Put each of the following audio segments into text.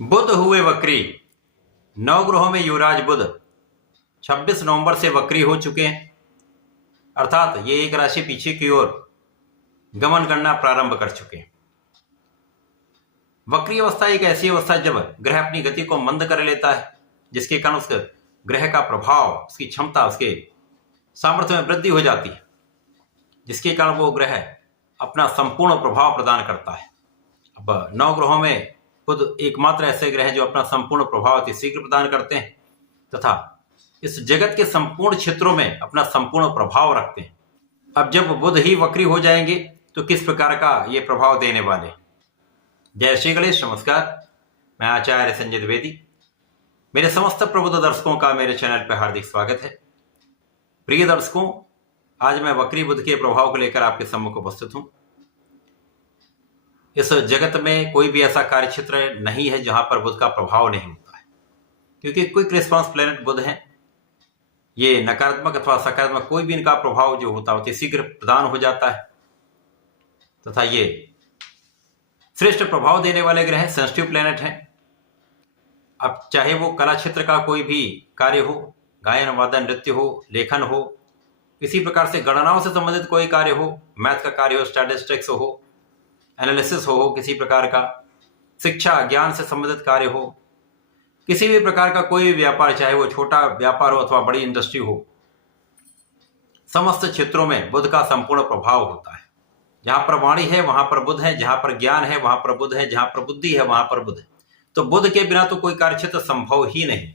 बुध हुए वक्री। नवग्रहों में युवराज बुध 26 नवंबर से वक्री हो चुके हैं, अर्थात ये एक राशि पीछे की ओर गमन करना प्रारंभ कर चुके हैं। वक्री अवस्था एक ऐसी अवस्था जब ग्रह अपनी गति को मंद कर लेता है, जिसके कारण उस ग्रह का प्रभाव, उसकी क्षमता, उसके सामर्थ्य में वृद्धि हो जाती है, जिसके कारण वो ग्रह अपना संपूर्ण प्रभाव प्रदान करता है। अब 9 ग्रहों में खुद एकमात्र ऐसे ग्रह जो अपना संपूर्ण प्रभाव अति शीघ्र प्रदान करते हैं तथा इस जगत के संपूर्ण क्षेत्रों में अपना संपूर्ण प्रभाव रखते हैं। अब जब बुध ही वक्री हो जाएंगे तो किस प्रकार का ये प्रभाव देने वाले। जय श्री गणेश, नमस्कार। मैं आचार्य संजय द्विवेदी। मेरे समस्त प्रबुद्ध दर्शकों का मेरे चैनल पर हार्दिक स्वागत है। प्रिय दर्शकों, आज मैं वक्री बुध के प्रभाव को लेकर आपके सम्मुख उपस्थित हूं। इस जगत में कोई भी ऐसा कार्य क्षेत्र नहीं है जहां पर बुध का प्रभाव नहीं होता है, क्योंकि क्विक रिस्पांस प्लेनेट बुध है। ये नकारात्मक अथवा सकारात्मक कोई भी इनका प्रभाव जो होता है शीघ्र प्रदान हो जाता है तथा ये श्रेष्ठ प्रभाव देने वाले ग्रह सेंसिटिव प्लेनेट हैं। अब चाहे वो कला क्षेत्र का कोई भी कार्य हो, गायन वादन नृत्य हो, लेखन हो, इसी प्रकार से गणनाओं से संबंधित कोई कार्य हो, मैथ का कार्य हो, स्टैटिस्टिक्स हो, एनालिसिस हो, किसी प्रकार का शिक्षा ज्ञान से संबंधित कार्य हो, किसी भी प्रकार का कोई भी व्यापार, चाहे वो छोटा व्यापार हो अथवा बड़ी इंडस्ट्री हो, समस्त क्षेत्रों में बुध का संपूर्ण प्रभाव होता है। जहां पर वाणी है वहां पर बुध है, जहां पर ज्ञान है वहां पर बुध है, जहां पर बुद्धि है वहां पर बुध है। तो बुध के बिना तो कोई कार्य क्षेत्र संभव ही नहीं।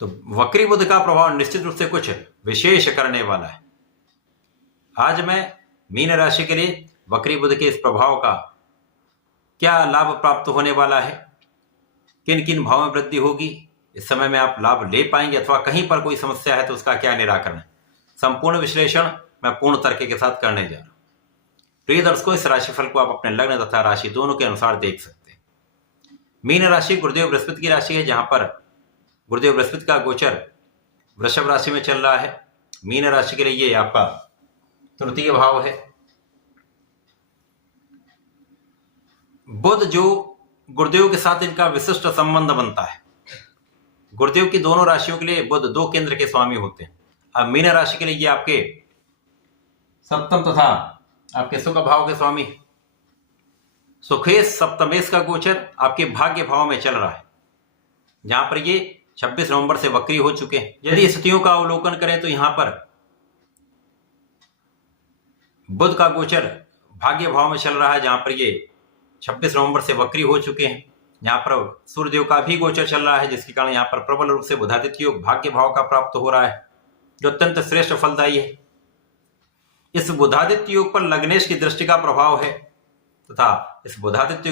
तो वक्री बुध का प्रभाव निश्चित रूप से कुछ विशेष करने वाला है। आज मैं मीन राशि के लिए वक्री बुध के इस प्रभाव का क्या लाभ प्राप्त होने वाला है, किन किन भावों में वृद्धि होगी, इस समय में आप लाभ ले पाएंगे अथवा कहीं पर कोई समस्या है तो उसका क्या निराकरण है, संपूर्ण विश्लेषण मैं पूर्ण तर्क के साथ करने जा रहा हूं। प्रिय दर्शकों, इस राशिफल को आप अपने लग्न तथा राशि दोनों के अनुसार देख सकते हैं। मीन राशि गुरुदेव बृहस्पति की राशि है, जहां पर गुरुदेव बृहस्पति का गोचर वृषभ राशि में चल रहा है। मीन राशि के लिए ये आपका तृतीय भाव है। बुध जो गुरुदेव के साथ इनका विशिष्ट संबंध बनता है। गुरुदेव की दोनों राशियों के लिए बुध 2 केंद्र के स्वामी होते हैं। अब मीन राशि के लिए ये आपके सप्तम तथा आपके सुख भाव के स्वामी। सुखेश सप्तमेश का गोचर आपके भाग्य भाव में चल रहा है, जहां पर ये 26 नवंबर से वक्री हो चुके हैं। यदि स्थितियों का अवलोकन करें तो यहां पर बुध का गोचर भाग्य भाव में चल रहा है, जहां पर ये 26 नवंबर से वक्री हो चुके हैं। यहाँ पर सूर्यदेव का भी गोचर चल रहा है, जिसके कारण यहाँ पर प्रबल रूप से बुधादित्य योग भाग्य भाव का प्राप्त हो रहा है, जो अत्यंत श्रेष्ठ फलदायी है। इस बुधादित्य योग पर लग्नेश की दृष्टि का प्रभाव है तथा इस बुधादित्य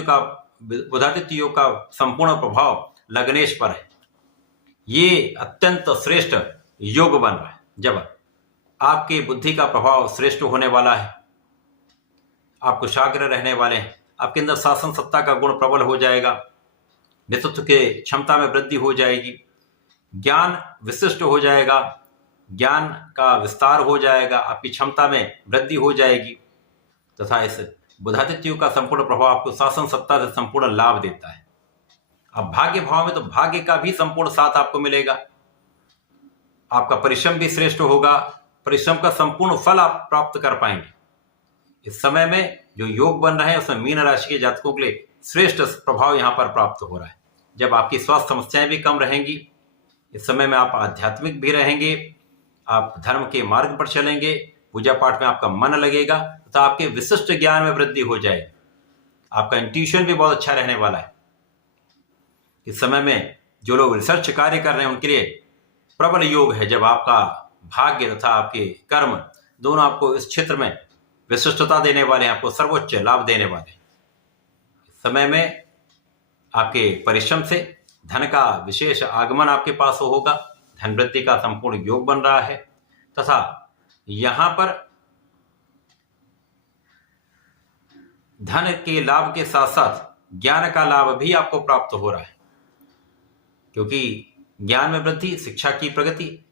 योग का संपूर्ण प्रभाव लग्नेश पर है। ये अत्यंत श्रेष्ठ योग बन रहा है जब आपकी बुद्धि का प्रभाव श्रेष्ठ होने वाला है, आप कुशाग्र रहने वाले हैं, आपके अंदर शासन सत्ता का गुण प्रबल हो जाएगा, नेतृत्व के क्षमता में वृद्धि हो जाएगी, ज्ञान विशिष्ट हो जाएगा, ज्ञान का विस्तार हो जाएगा, आपकी क्षमता में वृद्धि हो जाएगी तथा इस बुधादित्य का संपूर्ण प्रभाव आपको शासन सत्ता से संपूर्ण लाभ देता है। अब भाग्य भाव में तो भाग्य का भी संपूर्ण साथ आपको मिलेगा। आपका परिश्रम भी श्रेष्ठ होगा, परिश्रम का संपूर्ण फल आप प्राप्त कर पाएंगे। इस समय में जो योग बन रहे हैं उसमें मीन राशि के जातकों के लिए श्रेष्ठ प्रभाव यहां पर प्राप्त हो रहा है। जब आपकी स्वास्थ्य समस्याएं भी कम रहेंगी, इस समय में आप आध्यात्मिक भी रहेंगे, आप धर्म के मार्ग पर चलेंगे, पूजा पाठ में आपका मन लगेगा तथा आपके विशिष्ट ज्ञान में वृद्धि हो जाएगी। आपका इंट्यूशन भी बहुत अच्छा रहने वाला है। इस समय में जो लोग रिसर्च कार्य कर रहे हैं उनके लिए प्रबल योग है, जब आपका भाग्य तथा आपके कर्म दोनों आपको इस क्षेत्र में विशिष्टता देने वाले हैं, आपको सर्वोच्च लाभ देने वाले हैं। इस समय में आपके परिश्रम से धन का विशेष आगमन आपके पास होगा, धन वृद्धि का संपूर्ण योग बन रहा है तथा यहां पर धन के लाभ के साथ साथ ज्ञान का लाभ भी आपको प्राप्त हो रहा है, क्योंकि ज्ञान में वृद्धि, शिक्षा की प्रगति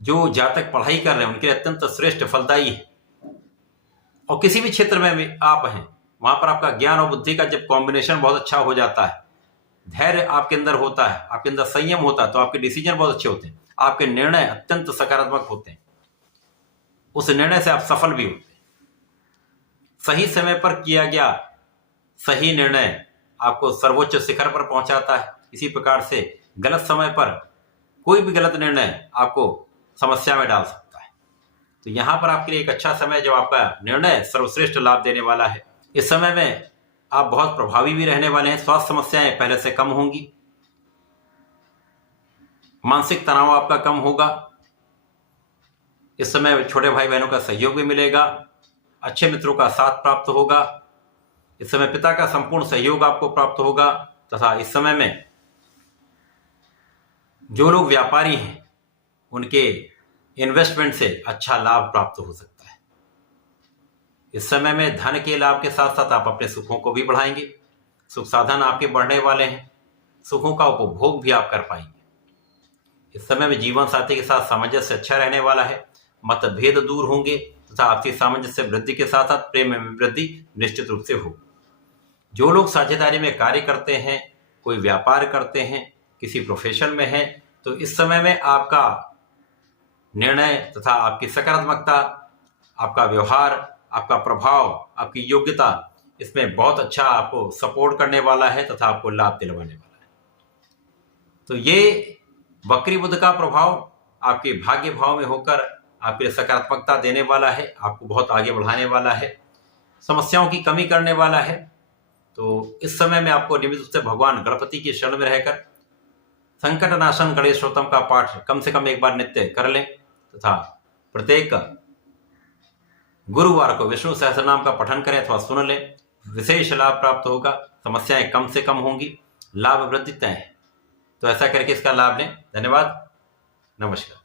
जो जातक पढ़ाई कर रहे हैं उनके लिए अत्यंत श्रेष्ठ फलदायी है। और किसी भी क्षेत्र में आप हैं वहां पर आपका ज्ञान और बुद्धि का जब कॉम्बिनेशन बहुत अच्छा हो जाता है, धैर्य आपके अंदर होता है, आपके अंदर संयम होता है, तो आपके डिसीजन बहुत अच्छे होते हैं, आपके निर्णय अत्यंत सकारात्मक होते हैं, उस निर्णय से आप सफल भी होते हैं। सही समय पर किया गया सही निर्णय आपको सर्वोच्च शिखर पर पहुंचाता है। इसी प्रकार से गलत समय पर कोई भी गलत निर्णय आपको समस्या में डाल सकता है। तो यहां पर आपके लिए एक अच्छा समय जब आपका निर्णय सर्वश्रेष्ठ लाभ देने वाला है। इस समय में आप बहुत प्रभावी भी रहने वाले हैं। स्वास्थ्य समस्याएं पहले से कम होंगी, मानसिक तनाव आपका कम होगा। इस समय छोटे भाई बहनों का सहयोग भी मिलेगा, अच्छे मित्रों का साथ प्राप्त होगा। इस समय पिता का संपूर्ण सहयोग आपको प्राप्त होगा तथा इस समय में जो लोग व्यापारी हैं उनके इन्वेस्टमेंट से अच्छा लाभ प्राप्त हो सकता है। इस समय में धन के लाभ के साथ साथ आप अपने सुखों को भी बढ़ाएंगे, सुख साधन आपके बढ़ने वाले हैं, सुखों का उपभोग भी आप कर पाएंगे। इस समय में जीवन साथी के साथ सामंजस्य अच्छा रहने वाला है, मतभेद दूर होंगे तथा आपसी सामंजस्य वृद्धि के साथ साथ प्रेम में वृद्धि निश्चित रूप से हो। जो लोग साझेदारी में कार्य करते हैं, कोई व्यापार करते हैं, किसी प्रोफेशन में हैं, तो इस समय में आपका निर्णय तथा आपकी सकारात्मकता, आपका व्यवहार, आपका प्रभाव, आपकी योग्यता इसमें बहुत अच्छा आपको सपोर्ट करने वाला है तथा आपको लाभ दिलवाने वाला है। तो ये वक्री बुध का प्रभाव आपके भाग्य भाव में होकर आपके लिए सकारात्मकता देने वाला है, आपको बहुत आगे बढ़ाने वाला है, समस्याओं की कमी करने वाला है। तो इस समय में आपको नियमित रूप से भगवान गणपति की शरण में रहकर संकट नाशन गणेश स्तोत्रम का पाठ कम से कम एक बार नित्य कर लें तथा प्रत्येक गुरुवार को विष्णु सहस्रनाम का पठन करें अथवा सुन लें, विशेष लाभ प्राप्त होगा, समस्याएं कम से कम होंगी, लाभ वृद्धि तय है। तो ऐसा करके इसका लाभ लें। धन्यवाद, नमस्कार।